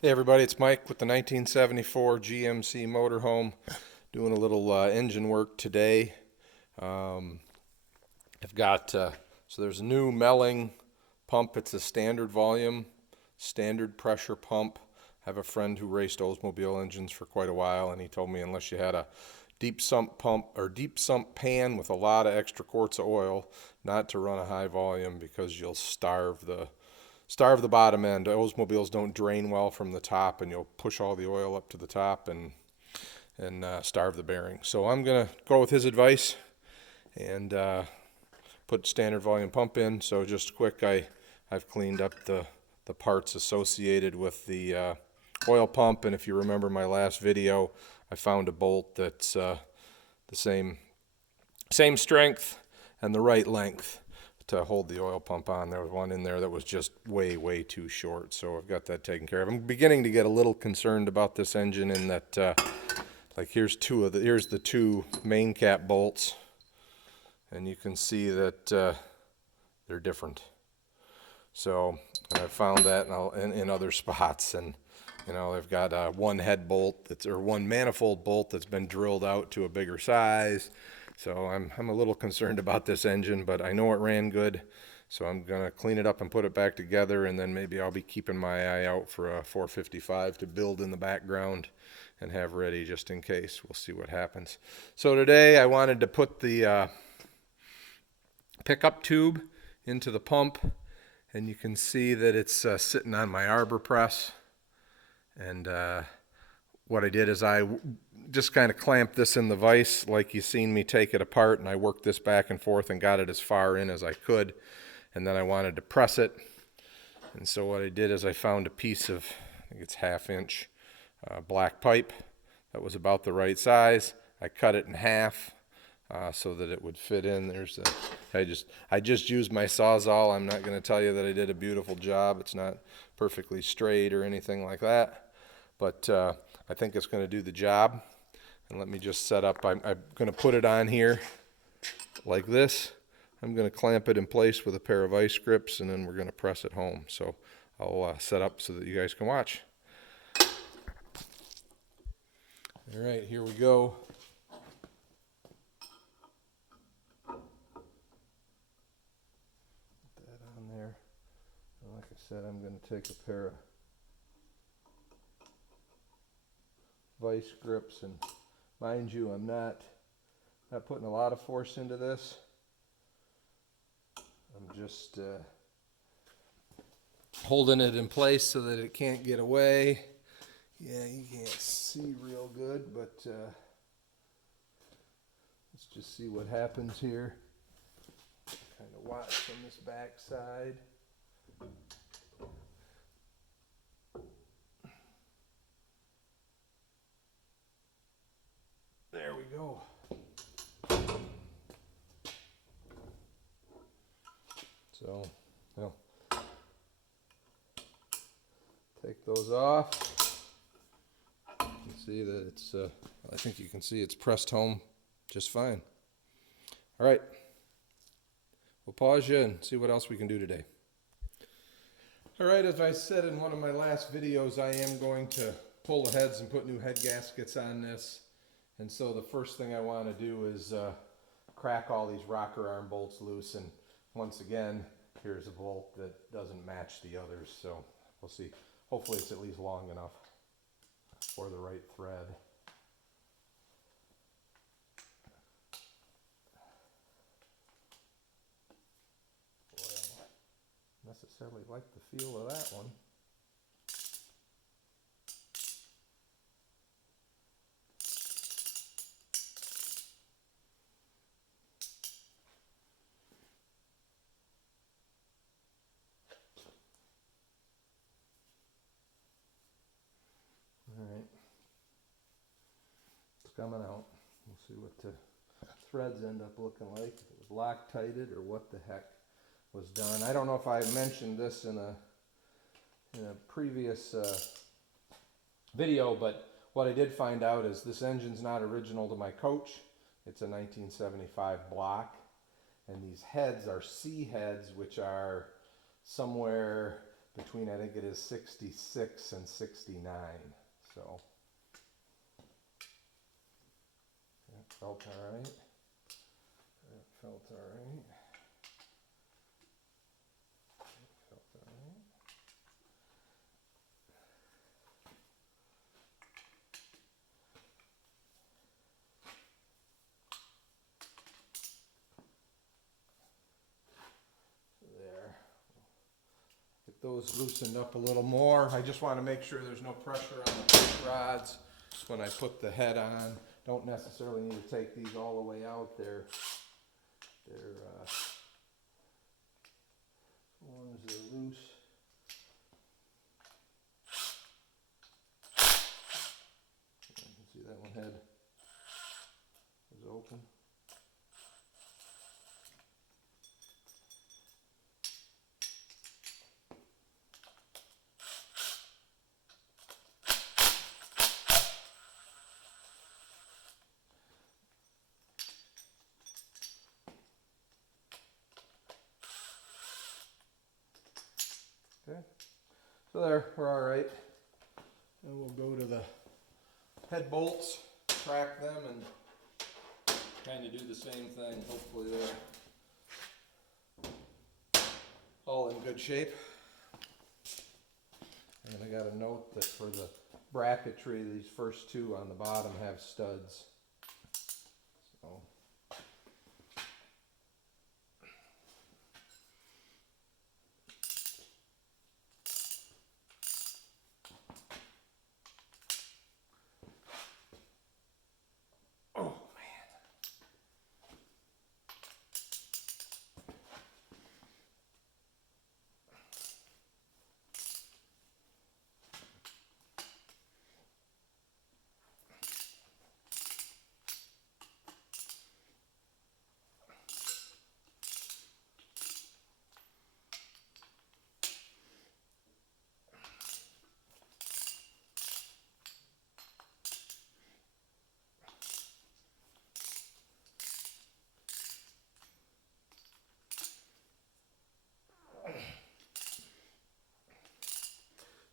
Hey everybody, it's Mike with the 1974 GMC Motorhome, doing a little engine work today. Um, I've got, so there's a new Melling pump. It's a standard volume, standard pressure pump. I have a friend who raced Oldsmobile engines for quite a while, and he told me unless you had a deep sump pump or deep sump pan with a lot of extra quarts of oil, not to run a high volume because you'll starve the bottom end. Oldsmobiles don't drain well from the top, and you'll push all the oil up to the top and starve the bearing. So I'm gonna go with his advice and put standard volume pump in. So just quick, I've cleaned up the parts associated with the oil pump, and if you remember my last video, I found a bolt that's the same strength and the right length to hold the oil pump on. There was one in there that was just way too short, so I've got that taken care of. I'm beginning to get a little concerned about this engine in that like here's the two main cap bolts, and you can see that they're different. So I found that in other spots, and they've got one head bolt or one manifold bolt that's been drilled out to a bigger size. So I'm a little concerned about this engine, but I know it ran good, so I'm gonna clean it up and put it back together, and then maybe I'll be keeping my eye out for a 455 to build in the background and have ready just in case. We'll see what happens. So today I wanted to put the pickup tube into the pump, and you can see that it's sitting on my arbor press. And what I did is I just kind of clamped this in the vise like you seen me take it apart, and I worked this back and forth and got it as far in as I could, and then I wanted to press it. And so what I did is I found a piece of, I think it's 1/2 inch black pipe that was about the right size. I cut it in half so that it would fit in. I just used my Sawzall. I'm not going to tell you that I did a beautiful job. It's not perfectly straight or anything like that, but I think it's going to do the job. And let me just set up. I'm going to put it on here like this. I'm going to clamp it in place with a pair of vice grips, and then we're going to press it home. So I'll set up so that you guys can watch. All right, here we go. Put that on there. And like I said, I'm going to take a pair of vice grips, and mind you, I'm not putting a lot of force into this. I'm just holding it in place so that it can't get away. Yeah, you can't see real good, but let's just see what happens here. Kind of watch from this back side. There we go. So, take those off. You can see that it's, I think you can see it's pressed home just fine. All right, we'll pause you and see what else we can do today. All right, as I said in one of my last videos, I am going to pull the heads and put new head gaskets on this. And so the first thing I want to do is crack all these rocker arm bolts loose, and once again, here's a bolt that doesn't match the others, so we'll see. Hopefully it's at least long enough or the right thread. Boy, I don't necessarily like the feel of that one. Alright, it's coming out. We'll see what the threads end up looking like, if it was Loctited or what the heck was done. I don't know if I mentioned this in a previous video, but what I did find out is this engine's not original to my coach. It's a 1975 block, and these heads are C heads, which are somewhere between, I think it is 66 and 69. So that felt all right. That felt all right. That felt all right. There. Get those loosened up a little more. I just want to make sure there's no pressure on the push rods when I put the head on. Don't necessarily need to take these all the way out there. As long as they're loose. You can see that one head is open. Okay, so there, we're all right. And we'll go to the head bolts, track them, and kind of do the same thing. Hopefully they're all in good shape. And I got a note that for the bracketry, these first two on the bottom have studs. So.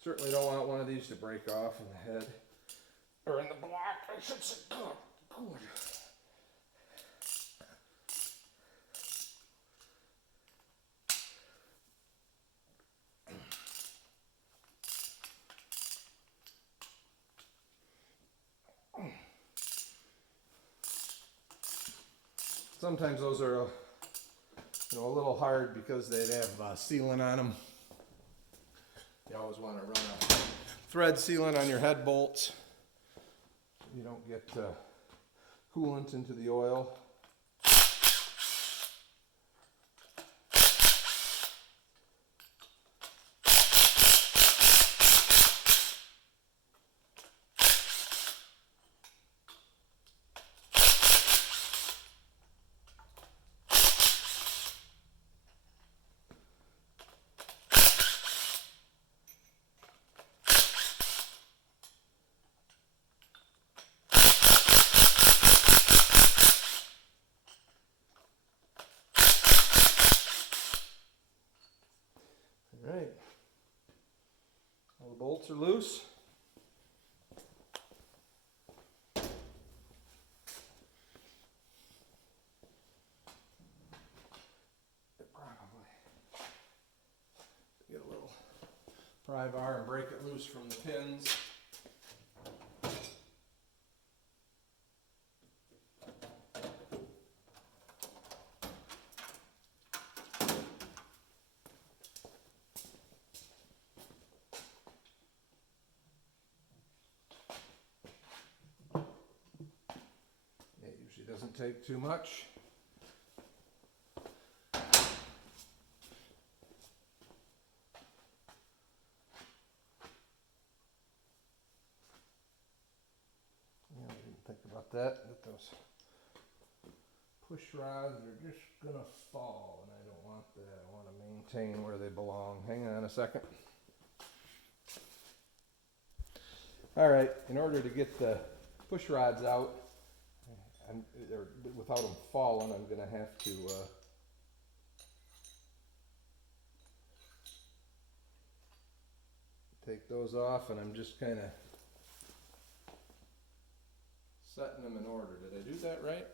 Certainly don't want one of these to break off in the head, or in the block, I should say. Good. Sometimes those are, a little hard because they'd have sealant on them. You always want to run a thread sealant on your head bolts so you don't get coolant into the oil. All right, all the bolts are loose. Probably get a little pry bar and break it loose from the pins. Doesn't take too much. Yeah, I didn't think about that, but those push rods are just gonna fall, and I don't want that. I want to maintain where they belong. Hang on a second. All right, in order to get the push rods out, without them falling, I'm going to have to take those off, and I'm just kind of setting them in order. Did I do that right?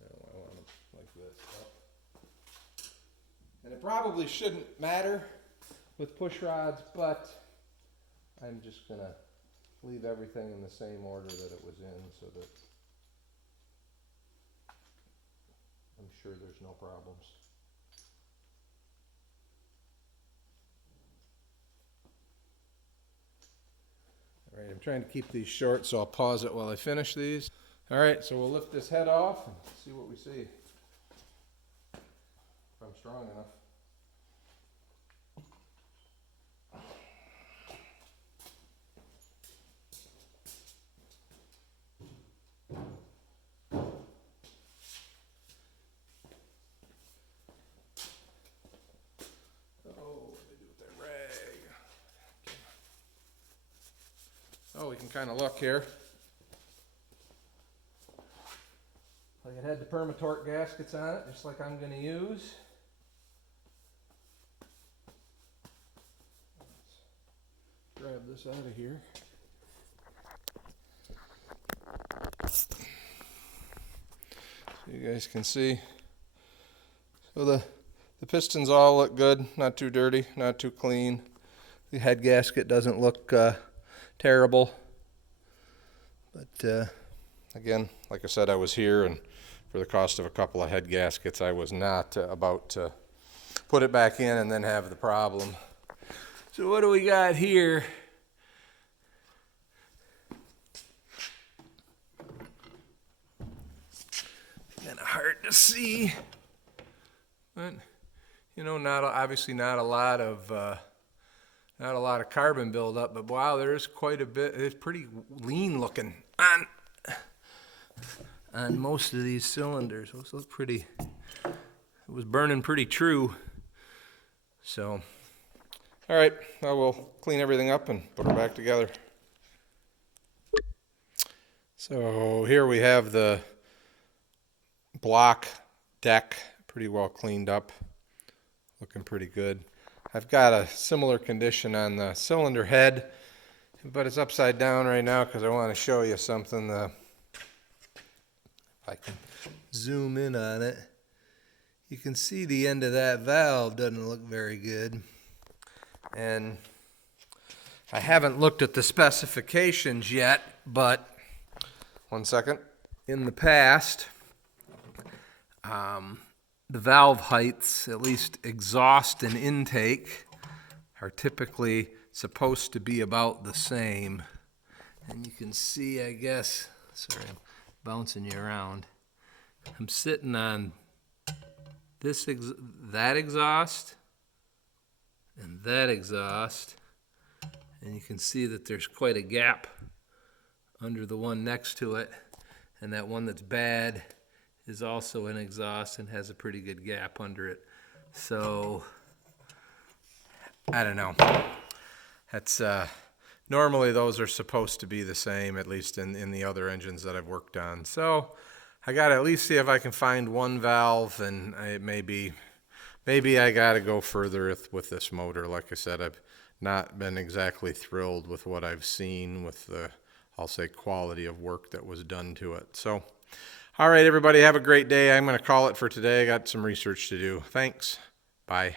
No, I want them like this. Oh. And it probably shouldn't matter with push rods, but I'm just going to leave everything in the same order that it was in so that I'm sure there's no problems. All right, I'm trying to keep these short, so I'll pause it while I finish these. All right, so we'll lift this head off and see what we see. If I'm strong enough. Oh, we can kind of look here. Like it had the Permatorque gaskets on it, just like I'm going to use. Let's grab this out of here. So you guys can see. So the pistons all look good, not too dirty, not too clean. The head gasket doesn't look terrible, but again, like I said, I was here, and for the cost of a couple of head gaskets, I was not about to put it back in and then have the problem. So what do we got here? Kind of hard to see, but you know, obviously not a lot of carbon buildup, but wow, there's quite a bit. It's pretty lean looking on most of these cylinders. Those look pretty, it was burning pretty true. So, all right, I will clean everything up and put it back together. So here we have the block deck pretty well cleaned up, looking pretty good. I've got a similar condition on the cylinder head, but it's upside down right now because I want to show you something. If I can zoom in on it, you can see the end of that valve doesn't look very good. And I haven't looked at the specifications yet, but one second. In the past, the valve heights, at least exhaust and intake, are typically supposed to be about the same. And you can see, I guess, sorry, I'm bouncing you around. I'm sitting on this that exhaust and that exhaust, and you can see that there's quite a gap under the one next to it, and that one that's bad is also an exhaust and has a pretty good gap under it. So I don't know. That's normally those are supposed to be the same, at least in the other engines that I've worked on. So I got to at least see if I can find one valve, and maybe I got to go further with this motor. Like I said, I've not been exactly thrilled with what I've seen with the, I'll say, quality of work that was done to it. So all right, everybody, have a great day. I'm going to call it for today. I got some research to do. Thanks. Bye.